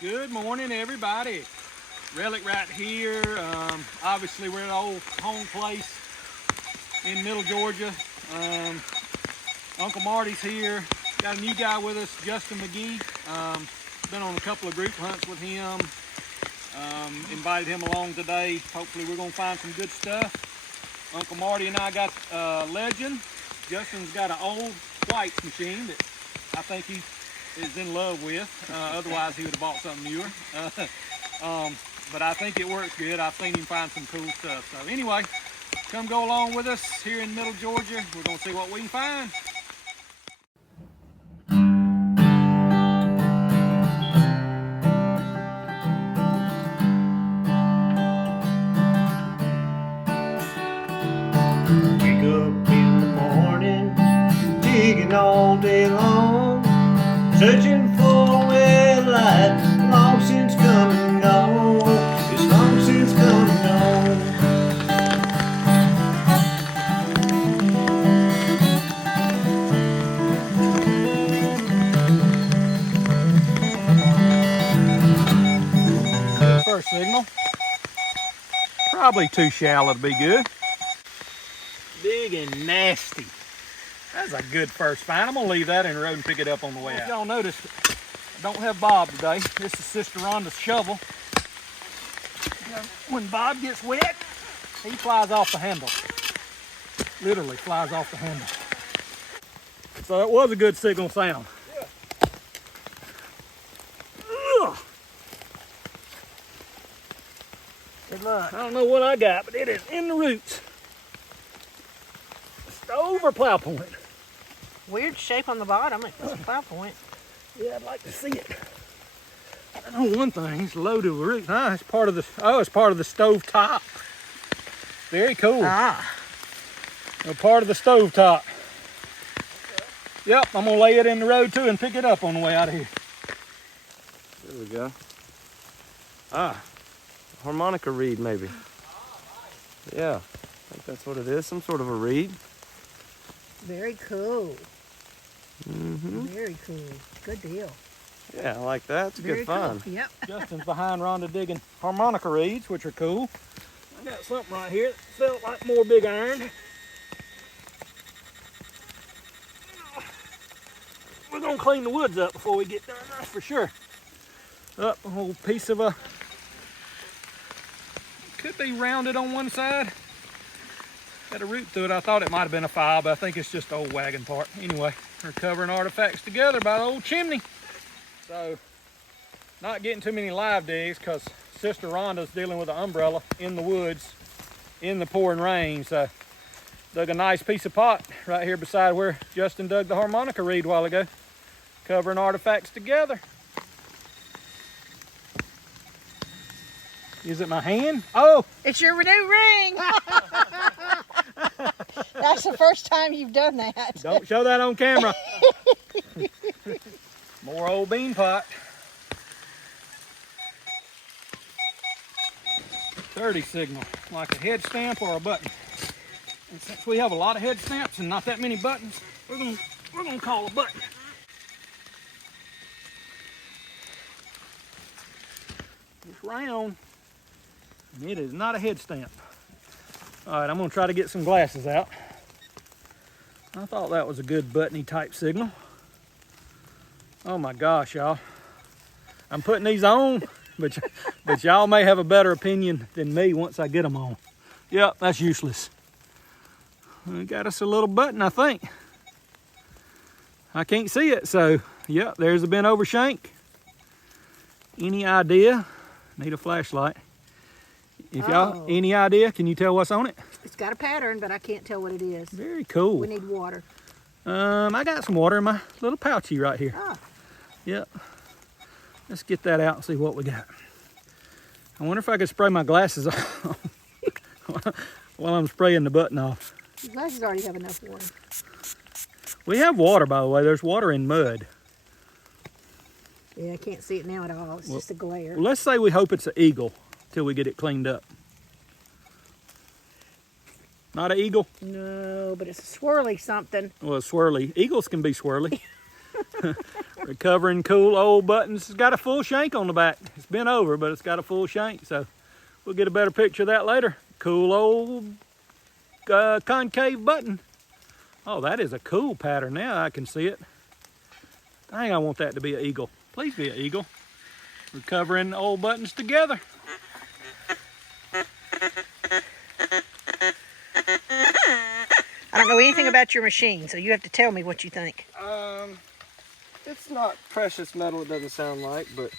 Good morning, everybody. Relic right here. Obviously, we're at our old home place in Middle Georgia. Uncle Marty's here. Got a new guy with us, Justin McGee. Been on a couple of group hunts with him. Invited him along today. Hopefully, we're gonna find some good stuff. Uncle Marty and I got Legend. Justin's got an old White's machine that I think he is in love with. Otherwise, he would have bought something newer. But I think it works good. I've seen him find some cool stuff. So anyway, come go along with us here in Middle Georgia. We're gonna see what we can find. Wake up in the morning, digging all day long, searching for a red light, long since come and gone. It's long since come and gone. First signal. Probably too shallow to be good. Big and nasty. That's a good first find. I'm gonna leave that in the road and pick it up on the way out. Y'all noticed I don't have Bob today. This is Sister Rhonda's shovel. When Bob gets wet, he flies off the handle. Literally flies off the handle. So it was a good signal sound. Ugh. Good luck. I don't know what I got, but it is in the roots. Stove or plow point? Weird shape on the bottom. It's a plow point. Yeah, I'd like to see it. I know one thing, it's low to the roots. Huh? It's part of the, it's part of the stove top. Very cool. Ah. A part of the stove top. Yep, I'm gonna lay it in the road too and pick it up on the way out of here. There we go. Harmonica reed maybe. Yeah, I think that's what it is. Some sort of a reed. Very cool. Mm-hmm. Very cool. Good deal. Yeah, I like that. It's Very good fun. Cool. Yep. Justin's behind Rhonda digging harmonica reeds, which are cool. I got something right here that felt like more big iron. We're gonna clean the woods up before we get done, that's for sure. Up a whole piece of a, could be rounded on one side. Got a root through it. I thought it might have been a file, but I think it's just the old wagon part. Anyway, we're covering artifacts together by the old chimney. So, not getting too many live digs because Sister Rhonda's dealing with an umbrella in the woods in the pouring rain. So, dug a nice piece of pot right here beside where Justin dug the harmonica reed a while ago. Covering artifacts together. Is it my hand? Oh! It's your new ring. That's the first time you've done that. Don't show that on camera. More old bean pot. 30 signal, like a head stamp or a button. And since we have a lot of head stamps and not that many buttons, we're gonna call a button. It's round, and it is not a head stamp. All right, I'm gonna try to get some glasses out. I thought that was a good buttony type signal. Oh my gosh, y'all. I'm putting these on, but y'all may have a better opinion than me once I get them on. Yep, that's useless. We got us a little button, I think. I can't see it, so yep, there's a bent over shank. Any idea? Need a flashlight. If y'all, any idea? Can you tell what's on it? It's got a pattern, but I can't tell what it is. Very cool. We need water. I got some water in my little pouchy right here. Ah. Yep. Let's get that out and see what we got. I wonder if I could spray my glasses off while I'm spraying the button off. Your glasses already have enough water. We have water, by the way. There's water in mud. Yeah, I can't see it now at all. It's just a glare. Well, let's say we hope it's an eagle till we get it cleaned up. Not an eagle? No, but it's a swirly something. Well, swirly. Eagles can be swirly. Recovering cool old buttons. It's got a full shank on the back. It's been over, but it's got a full shank, so we'll get a better picture of that later. Cool old concave button. Oh, that is a cool pattern now. I can see it. Dang, I want that to be an eagle. Please be an eagle. Recovering old buttons together. I don't know anything about your machine, so you have to tell me what you think. It's not precious metal, it doesn't sound like, but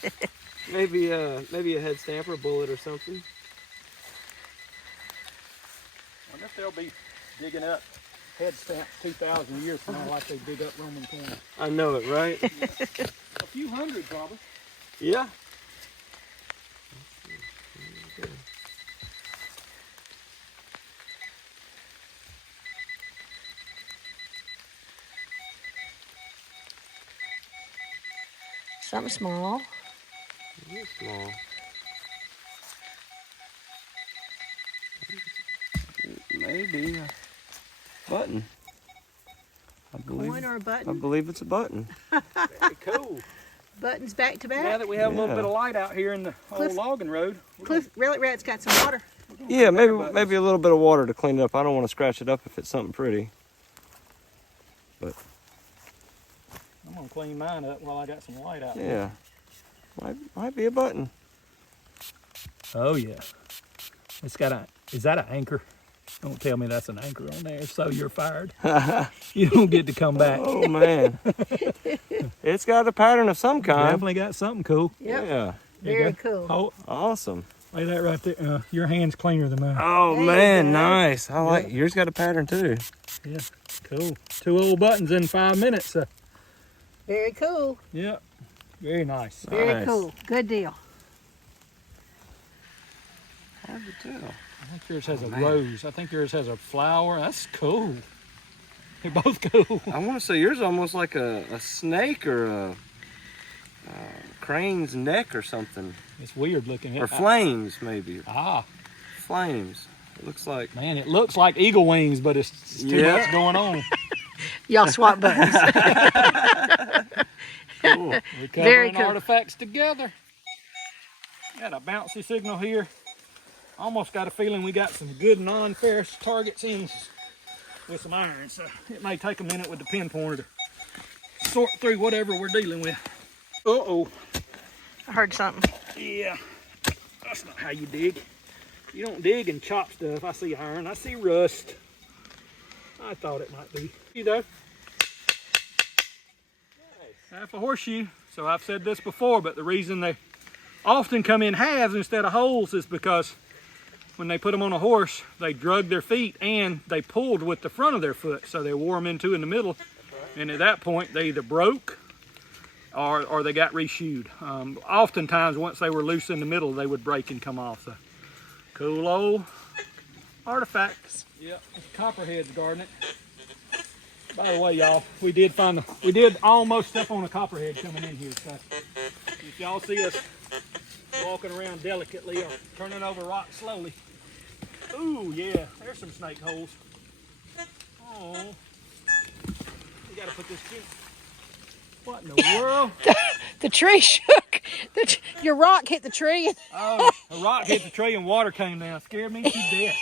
maybe a head stamp or a bullet or something. I wonder if they'll be digging up head stamps 2,000 years from now like they dig up Roman coins. I know it, right? A few hundred, probably. Yeah. Something small. It's small. Maybe a button. Coin or a I button? believe it's a button. Very cool. Buttons back to Now back? that we have a little Yeah. bit of light out here in the Cliff- old logging road. Cliff, Relic Rat's got some water. Yeah, maybe a little bit of water to clean it up. I don't want to scratch it up if it's something pretty. But I'm gonna clean mine up while I got some light out. yeah, might be a button. Oh yeah. It's got a, is that an anchor? Don't tell me that's an anchor on there, so you're fired. You don't get to come back. Oh man, it's got a pattern of some kind. Definitely got something cool. Yep. Yeah, There you Very go. cool. Oh, awesome. lay that right there. Your hand's cleaner than mine. Oh There you man, go. nice. I like yours. Got a pattern too. Yeah, cool. 2 old buttons in 5 minutes. So, Very cool. yeah, very nice. Very Nice. cool. Good deal. Hard to tell. I think yours has a rose. I think yours has a flower. That's cool. They're both cool. I want to say yours is almost like a snake or a crane's neck or something. It's weird looking. Or flames, maybe. Ah, Flames. It looks like. man, it looks like eagle wings, but it's too Yeah. much going on. Y'all swap buttons. Cool. We're Very covering cool. artifacts together. Got a bouncy signal here. Almost got a feeling we got some good non-ferrous targets in with some iron, so it may take a minute with the pin pointer to sort through whatever we're dealing with. Uh-oh. I heard something. Yeah, that's not how you dig. You don't dig and chop stuff. I see iron, I see rust. I thought it might be. You know, half a horseshoe. So I've said this before, but the reason they often come in halves instead of wholes is because when they put them on a horse, they drug their feet and they pulled with the front of their foot. So they wore them in two in the middle. And at that point, they either broke or they got reshoed. Oftentimes, once they were loose in the middle, they would break and come off. So, cool old artifacts. Yep, it's copperheads guarding it. By the way, y'all, we did almost step on a copperhead coming in here. So, if y'all see us walking around delicately or turning over rocks slowly. Ooh, yeah, there's some snake holes. Oh, we gotta put this in. What in the world? The tree shook. Your rock hit the tree. Oh, a rock hit the tree and water came down. Scared me to death.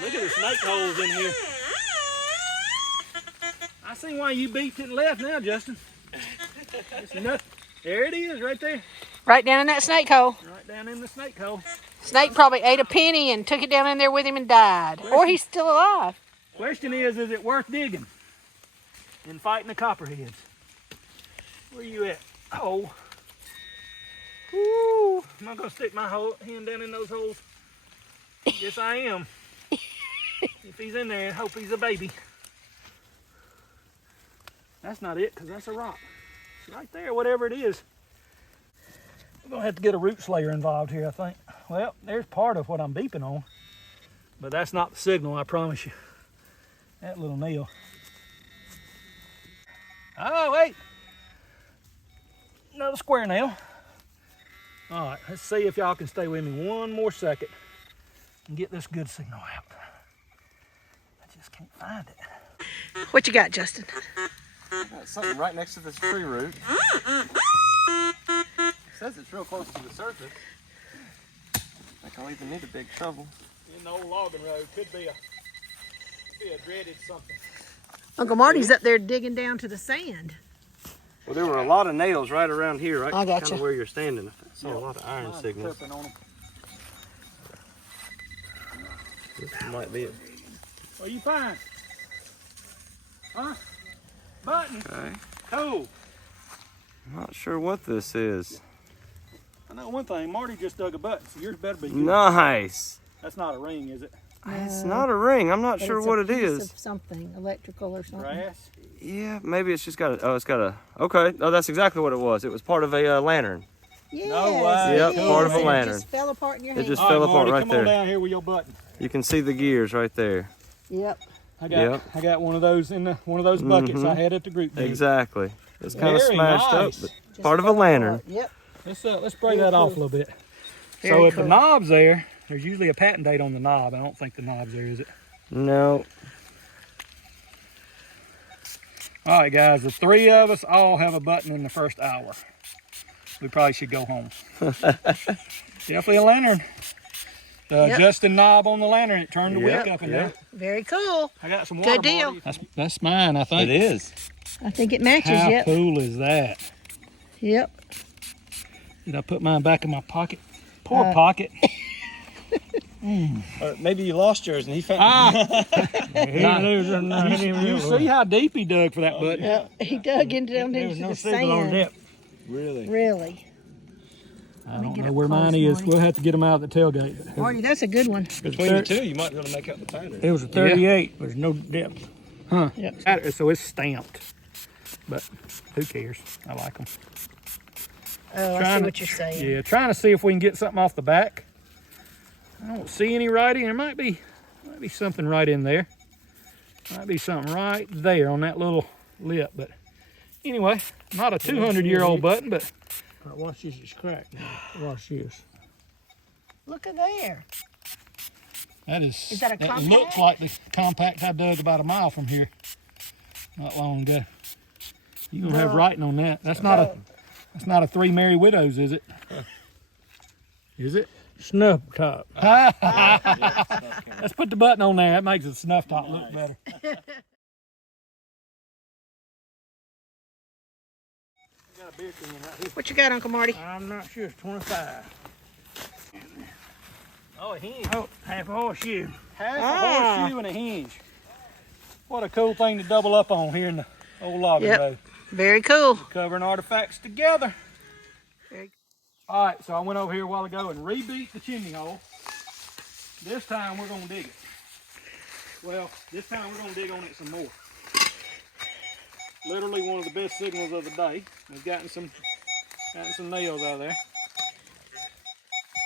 Look at the snake holes in here. I see why you beat it and left now, Justin. It's nothing. There it is, right there. Right down in that snake hole. Right down in the snake hole. Snake probably ate a penny and took it down in there with him and died. Or he's still alive. Question is it worth digging and fighting the copperheads? Where you at? Oh. Woo. Am I gonna stick my hand down in those holes? Yes, I am. If he's in there, I hope he's a baby. That's not it, because that's a rock. It's right there, whatever it is. We're gonna have to get a root slayer involved here, I think. Well, there's part of what I'm beeping on, but that's not the signal, I promise you. That little nail. Oh, wait. Another square nail. All right, let's see if y'all can stay with me one more second and get this good signal out. I just can't find it. What you got, Justin? Got something right next to this tree root. It says it's real close to the surface. I think I'll even need a big shovel. In the old logging road, could be a dreaded something. Uncle Marty's up there digging down to the sand. Well, there were a lot of nails right around here, right? I gotcha. Kind of where you're standing. I saw a lot of iron Mine's signals. clipping on 'em. This might be it. What you find? Huh? Button. Okay. Cool. I'm not sure what this is. I know one thing. Marty just dug a button, so yours better be good. Nice. That's not a ring, is it? It's not a ring. I'm not But sure it's what a it piece is. of something, electrical or something. Grass. Yeah, maybe it's just got a. Oh, it's got a. Okay. Oh, that's exactly what it was. It was part of a lantern. Yes, No way. Yep, it part of a is. lantern. It just fell apart in your It hand. just All fell right, apart Marty, right come there. on down here with your button. You can see the gears right there. Yep. I got one of those in one of those buckets I had at the group. Exactly. It's kind of Very smashed nice. up, but Just part of a fell lantern. apart. Yep. Let's spray that off a little bit. Very So if cool. the knob's there, there's usually a patent date on the knob. I don't think the knob's there, is it? No. All right, guys, the three of us all have a button in the first hour. We probably should go home. Definitely a lantern. The Yep. adjusting knob on the lantern, it turned the wick up and down. Very cool. I got some water. Good deal. Marty. That's mine, I think. It is. I think it matches. How Yep. cool is that? Yep. Did I put mine back in my pocket? Poor pocket. Maybe you lost yours and he found. You see how deep he dug for that button? Yep. He dug into down into the sand. Really? Really. I me don't get know up where close, mine is. Marty. We'll have to get them out of the tailgate. Marty, that's a good one. Between the two, you might be able to make out the pattern. It was a 38. There's no depth. Huh? Yep. So it's stamped. But who cares? I like them. Oh, I see what you're saying. Yeah, trying to see if we can get something off the back. I don't see any writing. There might be something right in there. Might be something right there on that little lip. But anyway, not a 200-year-old button, but Watch this, it's cracked now. Watch this. Look at there. that is Is that a compact? looks like the compact I dug about a mile from here not long ago. You gonna have writing on that. That's not a Three Merry Widows, is it? Is it? Snuff top. Let's put the button on there. That makes the snuff top look better. Got a beer can right here. What you got, Uncle Marty? I'm not sure, it's 25. Oh, a hinge. Oh, half a horseshoe. Half a Ah. horseshoe and a hinge. What a cool thing to double up on here in the old logging Yep. road. Very cool. Covering artifacts together. Very- All right, so I went over here a while ago and rebeat the chimney hole. This time we're gonna dig it. Well, this time we're gonna dig on it some more. Literally one of the best signals of the day. We've gotten some nails out of there.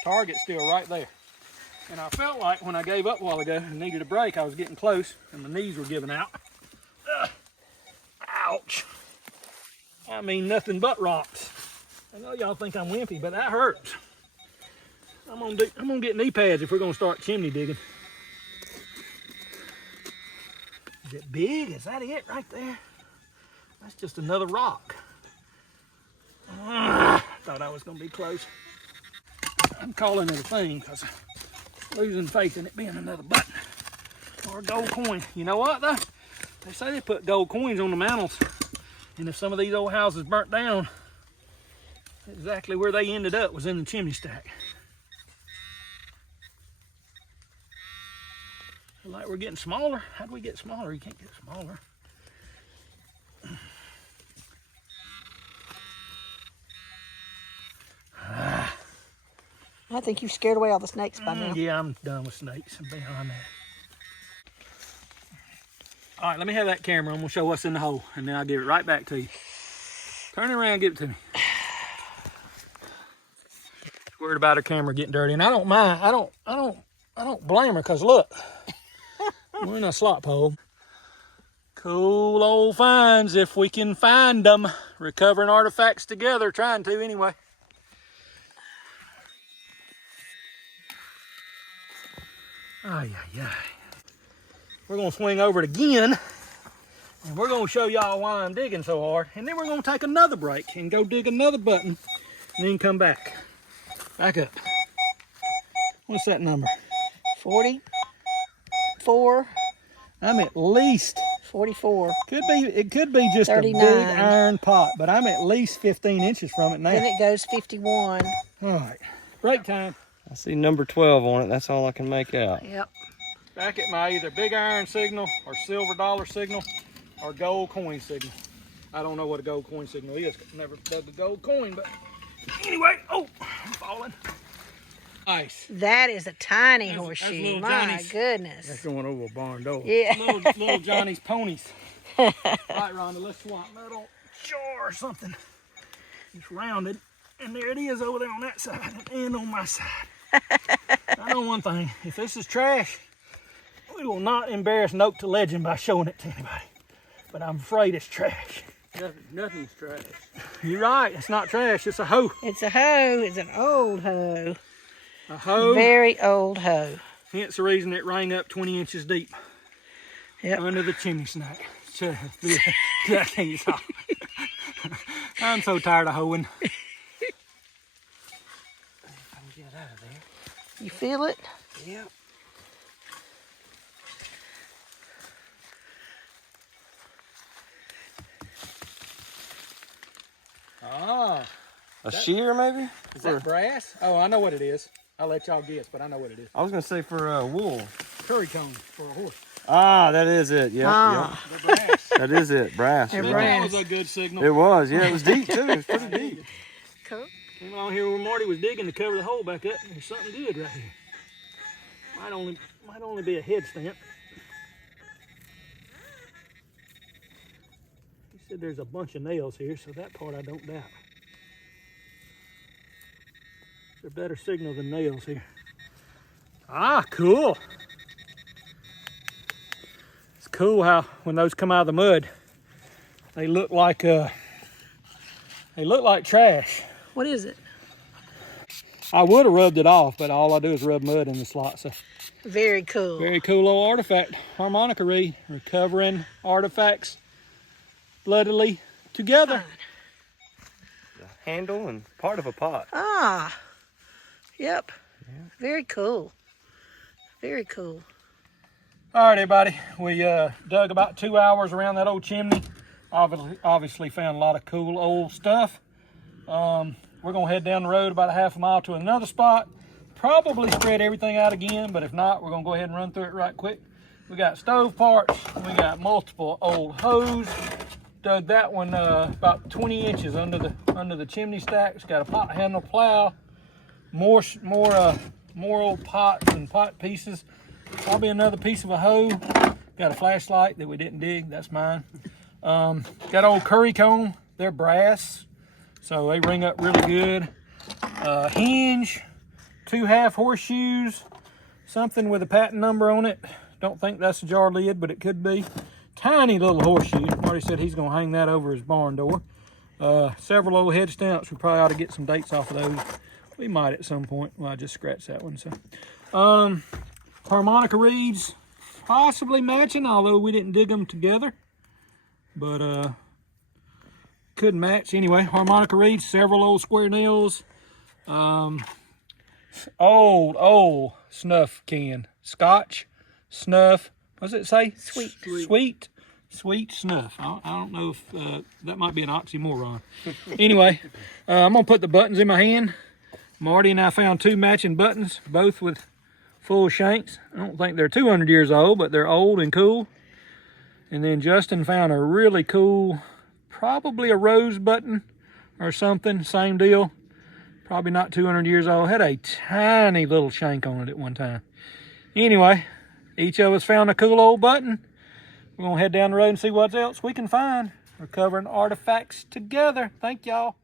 Target's still right there. And I felt like when I gave up a while ago and needed a break, I was getting close and my knees were giving out. Ugh. Ouch. I mean, nothing but rocks. I know y'all think I'm wimpy, but that hurts. I'm gonna get knee pads if we're gonna start chimney digging. Is it big? Is that it right there? That's just another rock. Thought I was gonna be close. I'm calling it a thing because I'm losing faith in it being another button or a gold coin. You know what though? They say they put gold coins on the mantles, and if some of these old houses burnt down, exactly where they ended up was in the chimney stack. Like we're getting smaller. How do we get smaller? You can't get smaller. I think you've scared away all the snakes by now. Yeah, I'm done with snakes. I'm beyond that. All right, let me have that camera. I'm gonna show what's in the hole, and then I'll give it right back to you. Turn it around, give it to me. Worried about her camera getting dirty, and I don't mind. I don't blame her, cause look, we're in a slop hole. Cool old finds if we can find them. Recovering artifacts together, trying to anyway. Ay, ay, ay. We're gonna swing over it again And we're gonna show y'all why I'm digging so hard. And then we're gonna take another break and go dig another button and then come back. Back up. What's that number? 44. I'm at least 44. it could be just 39. a big iron pot, but I'm at least 15 inches from it now. Then it goes 51. All right, break time. I see number 12 on it. That's all I can make out. Yep. Back at my either big iron signal or silver dollar signal or gold coin signal. I don't know what a gold coin signal is. Never dug a gold coin, but anyway, oh, I'm falling. Nice. That is a tiny That's horseshoe. little My Johnny's. goodness. That's going over a barn door. Yeah. Little Johnny's ponies. All right, Rhonda, let's swap metal jar or something. It's rounded, and there it is over there on that side and on my side. I know one thing, if this is trash, we will not embarrass Note to Legend by showing it to anybody. But I'm afraid it's trash. Nothing's trash. You're right, it's not trash, it's a hoe. It's a hoe. It's an old hoe. A hoe, Very old hoe. hence the reason it rang up 20 inches deep Yep. under the chimney snack. So, I can't stop. I'm so tired of hoeing. Get out of there. You feel it? Yep. Ah, A shear, maybe? is that brass? Oh, I know what it is. I'll let y'all guess, but I know what it is. I was gonna say for wool. Curry comb for a horse. Ah, that is it. Yep, Ah. The brass. yep. That is it. Brass. They're you're brass. right. That was a good signal. It was. Yeah, it was deep too. It was pretty deep. Cool. Came along here where Marty was digging to cover the hole back up. There's something good right here. Might only be a head stamp. He said there's a bunch of nails here, so that part I don't doubt. They're better signal than nails here. Ah, cool. It's cool how when those come out of the mud, they look like trash. What is it? I would have rubbed it off, but all I do is rub mud in the slot. So Very cool. very cool little artifact. Harmonica reed, recovering artifacts bloodily together. Handle and part of a pot. Ah. Yep. Very cool. Very cool. All right, everybody. We dug about 2 hours around that old chimney. Obviously found a lot of cool old stuff. We're gonna head down the road about a half a mile to another spot. Probably spread everything out again, but if not, we're gonna go ahead and run through it right quick. We got stove parts. We got multiple old hose. Dug that one about 20 inches under the chimney stack. It's got a pot handle plow. More old pots and pot pieces. Probably another piece of a hoe. Got a flashlight that we didn't dig. That's mine. Got old curry comb. They're brass, so they ring up really good. Hinge, 2 half horseshoes, something with a patent number on it. Don't think that's a jar lid, but it could be. Tiny little horseshoe. Marty said he's gonna hang that over his barn door. Several old head stamps. We probably ought to get some dates off of those. We might at some point. Well, I just scratched that one. So, harmonica reeds, possibly matching, although we didn't dig them together. But could match anyway. Harmonica reeds, several old square nails. Old snuff can. Scotch, snuff. What does it say? Sweet snuff. I don't know if that might be an oxymoron. Anyway, I'm gonna put the buttons in my hand. Marty and I found 2 matching buttons, both with full shanks. I don't think they're 200 years old, but they're old and cool. And then Justin found a really cool, probably a rose button or something, same deal. Probably not 200 years old. Had a tiny little shank on it at one time. Anyway, each of us found a cool old button. We're gonna head down the road and see what else we can find. Recovering artifacts together. Thank y'all.